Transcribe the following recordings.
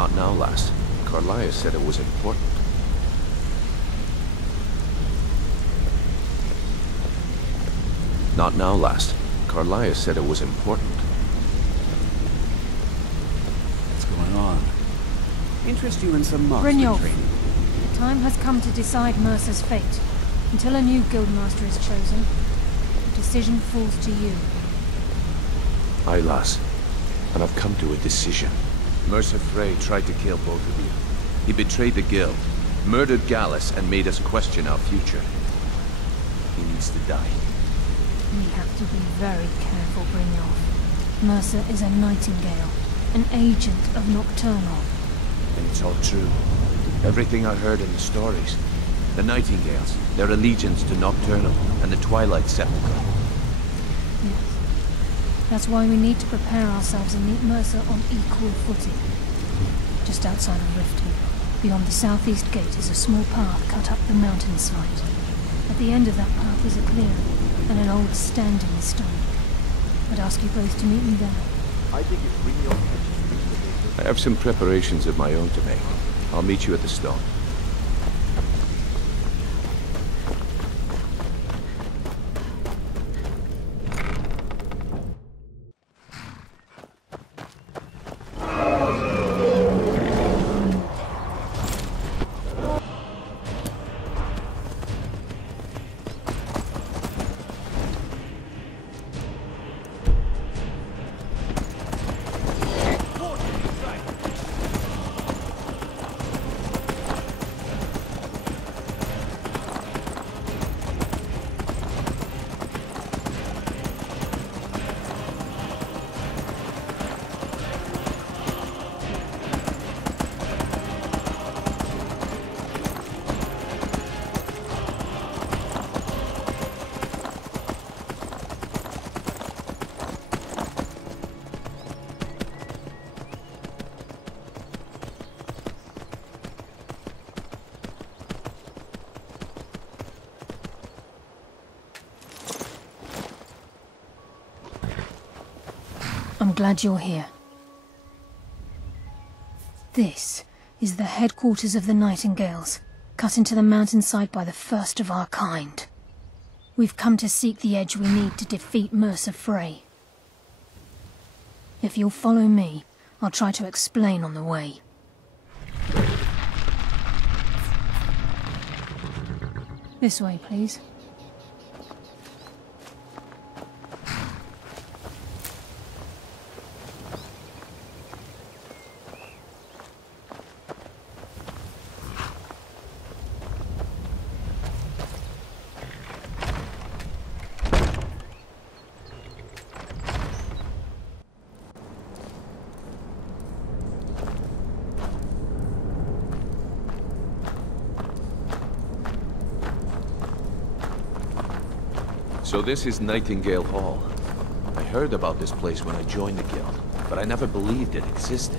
Not now, lass. Carlia said it was important. Not now, lass. Carlia said it was important. What's going on? Interest you in some marksman Brynjolf, training? the time has come to decide Mercer's fate. Until a new guildmaster is chosen, the decision falls to you. Aye, lass. And I've come to a decision. Mercer Frey tried to kill both of you. He betrayed the guild, murdered Gallus, and made us question our future. He needs to die. We have to be very careful, Brynjolf. Mercer is a Nightingale, an agent of Nocturnal. And it's all true. Everything I heard in the stories. The Nightingales, their allegiance to Nocturnal, and the Twilight Sepulchre. Yes. That's why we need to prepare ourselves and meet Mercer on equal footing. Just outside of Riften, beyond the southeast gate, is a small path cut up the mountainside. At the end of that path is a clearing, and an old standing stone. I'd ask you both to meet me there. I think it's really your catch. I have some preparations of my own to make. I'll meet you at the stone. I'm glad you're here. This is the headquarters of the Nightingales, cut into the mountainside by the first of our kind. We've come to seek the edge we need to defeat Mercer Frey. If you'll follow me, I'll try to explain on the way. This way, please. So this is Nightingale Hall. I heard about this place when I joined the guild, but I never believed it existed.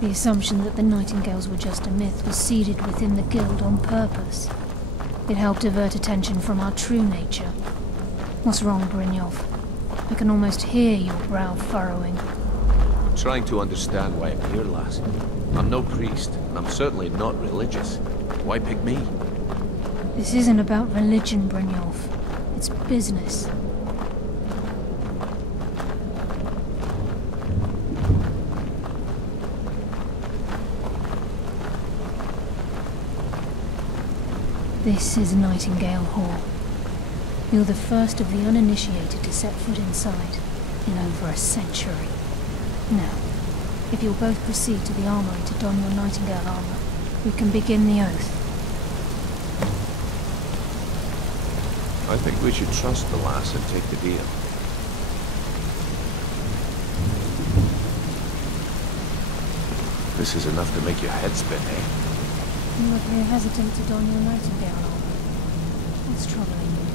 The assumption that the Nightingales were just a myth was seeded within the guild on purpose. It helped divert attention from our true nature. What's wrong, Brynjolf? I can almost hear your brow furrowing. I'm trying to understand why I'm here, lass. I'm no priest, and I'm certainly not religious. Why pick me? This isn't about religion, Brynjolf. It's business. This is Nightingale Hall. You're the first of the uninitiated to set foot inside in over a century. Now, if you'll both proceed to the armory to don your Nightingale armor, we can begin the oath. I think we should trust the lass and take the deal. This is enough to make your head spin, eh? You appear hesitant to don your Nightingale armor. What's troubling you?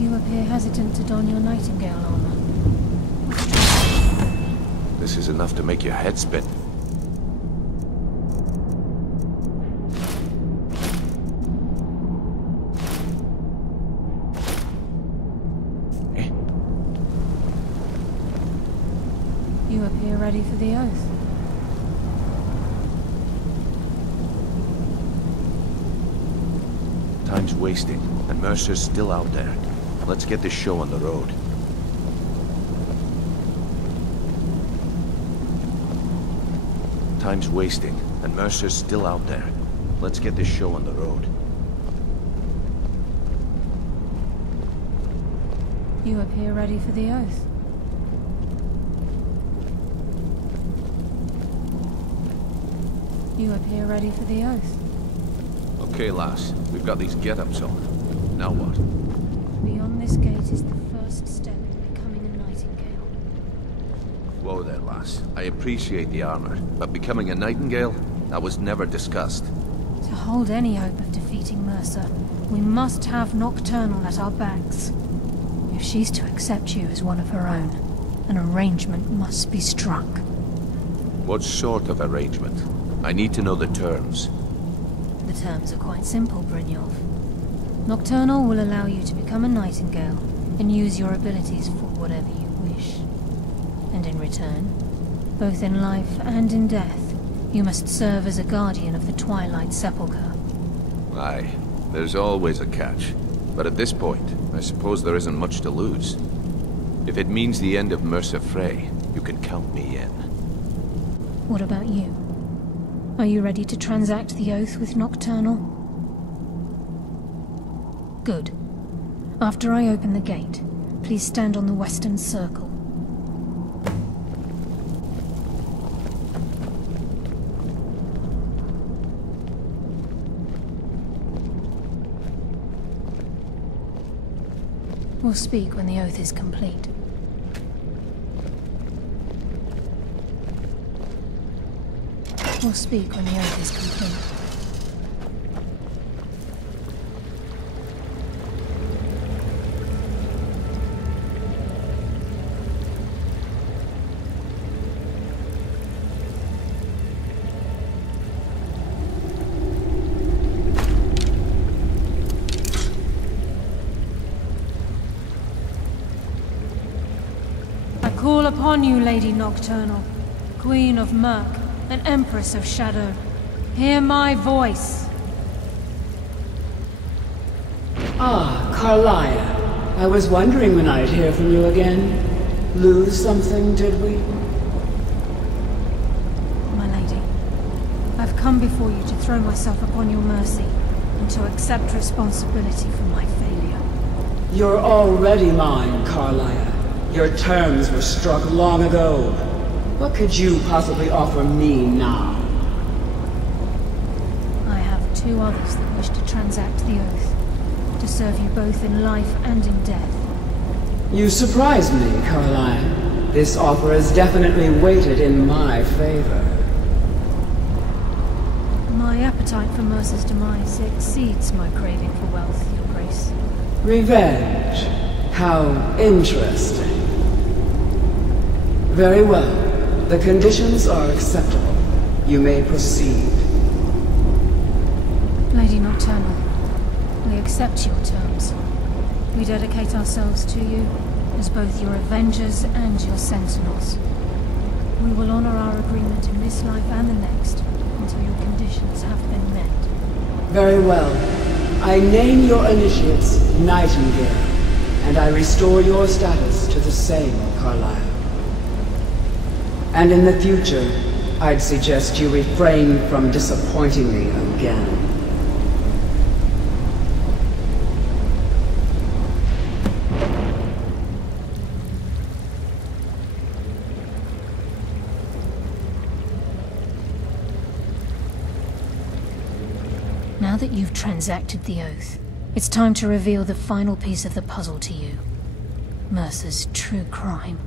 You appear hesitant to don your Nightingale armor. This is enough to make your head spin. appear ready for the oath. Time's wasting, and Mercer's still out there. Let's get this show on the road. Time's wasting, and Mercer's still out there. Let's get this show on the road. You appear ready for the oath. You appear ready for the oath. Okay, lass. We've got these get-ups on. Now what? Beyond this gate is the first step in becoming a Nightingale. Whoa there, lass. I appreciate the armor, but becoming a Nightingale? That was never discussed. To hold any hope of defeating Mercer, we must have Nocturnal at our backs. If she's to accept you as one of her own, an arrangement must be struck. What sort of arrangement? I need to know the terms. The terms are quite simple, Brynjolf. Nocturnal will allow you to become a Nightingale and use your abilities for whatever you wish. And in return, both in life and in death, you must serve as a guardian of the Twilight Sepulchre. Aye, there's always a catch. But at this point, I suppose there isn't much to lose. If it means the end of Mercer Frey, you can count me in. What about you? Are you ready to transact the oath with Nocturnal? Good. After I open the gate, please stand on the western circle. We'll speak when the oath is complete. We'll speak when the oath is complete. I call upon you, Lady Nocturnal, Queen of Murk, and Empress of Shadow. Hear my voice. Ah, Carlia. I was wondering when I'd hear from you again. Lose something, did we? My lady, I've come before you to throw myself upon your mercy, and to accept responsibility for my failure. You're already mine, Carlia. Your terms were struck long ago. What could you possibly offer me now? I have two others that wish to transact the oath, to serve you both in life and in death. You surprise me, Caroline. This offer is definitely weighted in my favor. My appetite for Mercer's demise exceeds my craving for wealth, Your Grace. Revenge. How interesting. Very well. The conditions are acceptable. You may proceed. Lady Nocturnal, we accept your terms. We dedicate ourselves to you as both your avengers and your sentinels. We will honor our agreement in this life and the next until your conditions have been met. Very well. I name your initiates Nightingale, and I restore your status to the same, Carlisle. And in the future, I'd suggest you refrain from disappointing me again. Now that you've transacted the oath, it's time to reveal the final piece of the puzzle to you. Mercer's true crime.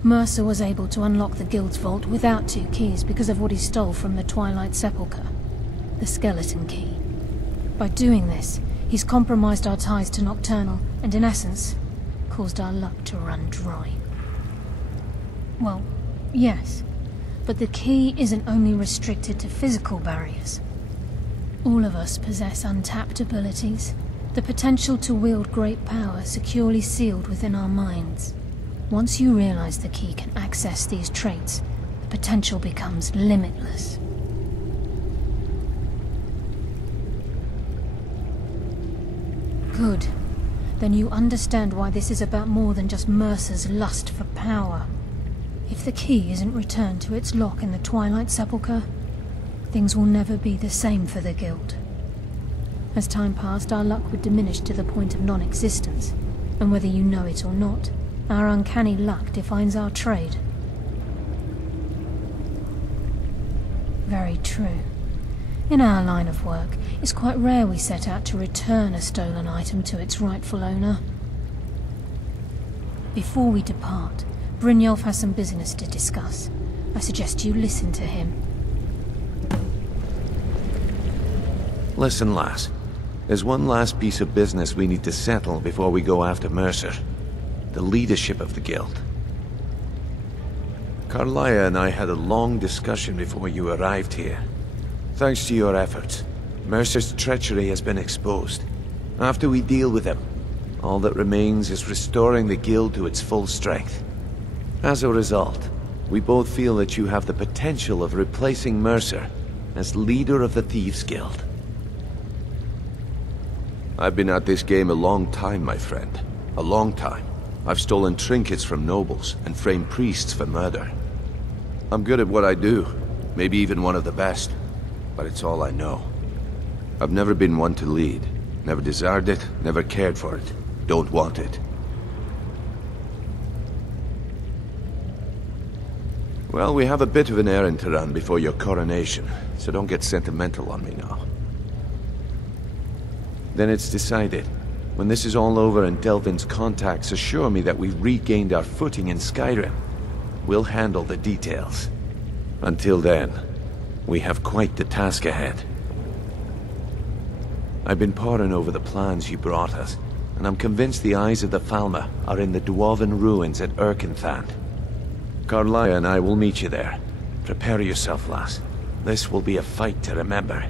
Mercer was able to unlock the Guild's vault without 2 keys because of what he stole from the Twilight Sepulchre, the skeleton key. By doing this, he's compromised our ties to Nocturnal and, in essence, caused our luck to run dry. Well, yes, but the key isn't only restricted to physical barriers. All of us possess untapped abilities, the potential to wield great power securely sealed within our minds. Once you realize the key can access these traits, the potential becomes limitless. Good. Then you understand why this is about more than just Mercer's lust for power. If the key isn't returned to its lock in the Twilight Sepulchre, things will never be the same for the Guild. As time passed, our luck would diminish to the point of non-existence, and whether you know it or not, our uncanny luck defines our trade. Very true. In our line of work, it's quite rare we set out to return a stolen item to its rightful owner. Before we depart, Brynjolf has some business to discuss. I suggest you listen to him. Listen, lass. There's one last piece of business we need to settle before we go after Mercer. The leadership of the Guild. Carlia and I had a long discussion before you arrived here. Thanks to your efforts, Mercer's treachery has been exposed. After we deal with him, all that remains is restoring the Guild to its full strength. As a result, we both feel that you have the potential of replacing Mercer as leader of the Thieves' Guild. I've been at this game a long time, my friend. A long time. I've stolen trinkets from nobles and framed priests for murder. I'm good at what I do, maybe even one of the best, but it's all I know. I've never been one to lead. Never desired it, never cared for it. Don't want it. Well, we have a bit of an errand to run before your coronation, so don't get sentimental on me now. Then it's decided. When this is all over and Delvin's contacts assure me that we've regained our footing in Skyrim, we'll handle the details. Until then, we have quite the task ahead. I've been poring over the plans you brought us, and I'm convinced the eyes of the Falmer are in the Dwarven ruins at Erkenthand. Carlia and I will meet you there. Prepare yourself, lass. This will be a fight to remember.